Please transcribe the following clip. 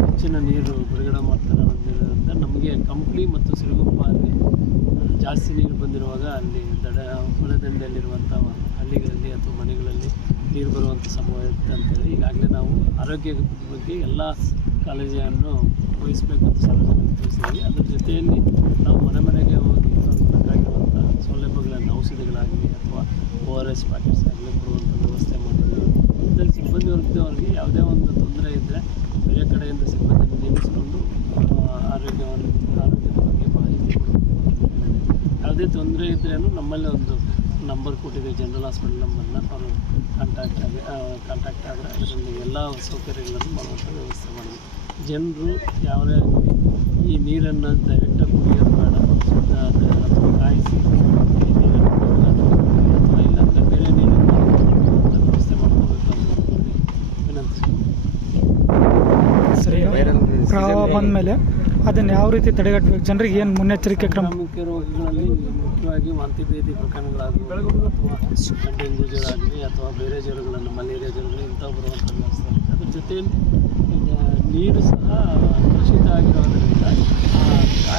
ಹೆಚ್ಚಿನ ನೀರು ಬಿಡುಗಡೆ ಮಾಡ್ತಾರೆ ಅನ್ನೋದ್ರಿಂದ ನಮಗೆ ಕಂಪ್ಲಿ ಮತ್ತು ಸಿರುಗುಪ್ಪ ಅಲ್ಲಿ ಜಾಸ್ತಿ ನೀರು ಬಂದಿರುವಾಗ ಅಲ್ಲಿ ದಡ ಹೊಳೆದಂಡೆಯಲ್ಲಿರುವಂಥ ಹಳ್ಳಿಗಳಲ್ಲಿ ಅಥವಾ ಮನೆಗಳಲ್ಲಿ ನೀರು ಬರುವಂಥ ಸಂಭವ ಇರುತ್ತೆ ಅಂತೇಳಿ ಈಗಾಗಲೇ ನಾವು ಆರೋಗ್ಯ ಬಗ್ಗೆ ಎಲ್ಲ ಕಾಳಜಿಯನ್ನು ವಹಿಸಬೇಕು ಅಂತ ಸಾರ್ವಜನಿಕ ತಿಳಿಸಿದ್ದೀವಿ. ಅದ್ರ ಜೊತೆಯಲ್ಲಿ ನಾವು ಮನೆ ಮನೆಗೆ ಹೋಗಿ ಬೇಕಾಗಿರುವಂಥ ಸೌಲಭ್ಯಗಳನ್ನು ಔಷಧಿಗಳಾಗಲಿ ಅಥವಾ ಓ ಆರ್ ಎಸ್ ಪ್ಯಾಕೆಟ್ಸ್ ಆಗಲಿ ಕೊಡುವಂಥ ವ್ಯವಸ್ಥೆ ಮಾಡಿದ್ವಿ ಸಿಬ್ಬಂದಿ ವರ್ಗದವರಿಗೆ ಯಾವುದೇ ಒಂದು ತೊಂದರೆ ಇದ್ದರೆ ತೊಂದರೆ ಇದ್ರೇನು ನಮ್ಮಲ್ಲಿ ಒಂದು ನಂಬರ್ ಕೊಟ್ಟಿದೆ ಜನರಲ್ ಹಾಸ್ಪಿಟಲ್ ನಂಬರ್ನ ಅವರು ಕಾಂಟ್ಯಾಕ್ಟ್ ಆಗಿ ಕಾಂಟ್ಯಾಕ್ಟ್ ಆದರೆ ಅದರಲ್ಲಿ ಎಲ್ಲ ಸೌಕರ್ಯಗಳನ್ನು ಮಾಡುವಂಥ ವ್ಯವಸ್ಥೆ ಮಾಡಿದೆ ಜನರು ಯಾವುದೇ ಈ ನೀರನ್ನು ಡೈರೆಕ್ಟಾಗಿ ಕುಡಿಯೋದು ಬೇಡ ಶುದ್ಧ ಅದು ಅಥವಾ ಕಾಯಿಸಿ ಈ ನೀರನ್ನು ಕುಡಿಯೋದು ಅಥವಾ ಇಲ್ಲಾಂದರೆ ಬೇರೆ ನೀರನ್ನು ಕುಡಿಯುವಂಥ ವ್ಯವಸ್ಥೆ ಮಾಡ್ಕೋಬೇಕು ಅಂತ ಹೇಳಿ ವಿನಂತಿಸ್ತೀನಿ ಸರಿ ಪ್ರವಾಹ ಬಂದಮೇಲೆ ಅದನ್ನು ಯಾವ ರೀತಿ ತಡೆಗಟ್ಟಬೇಕು? ಜನರಿಗೆ ಏನು ಮುನ್ನೆಚ್ಚರಿಕೆ ಕ್ರಮ? ಮುಖ್ಯ ರೋಗಗಳಲ್ಲಿ ಮುಖ್ಯವಾಗಿ ವಾಂತಿ ಭೇದಿ ಪ್ರಕರಣಗಳಾಗಲಿ ಅಥವಾ ಡೆಂಗು ಜ್ವರ ಆಗಲಿ ಅಥವಾ ಬೇರೆ ಜ್ವರಗಳನ್ನು ಮಲೇರಿಯಾ ಜ್ವರಗಳು ಇಂಥವು ಬರುವಂಥ ಅದ್ರ ಜೊತೆಯಲ್ಲಿ ನೀರು ಸಹ ಕಲುಷಿತ ಆಗಿರೋದರಿಂದ ಆ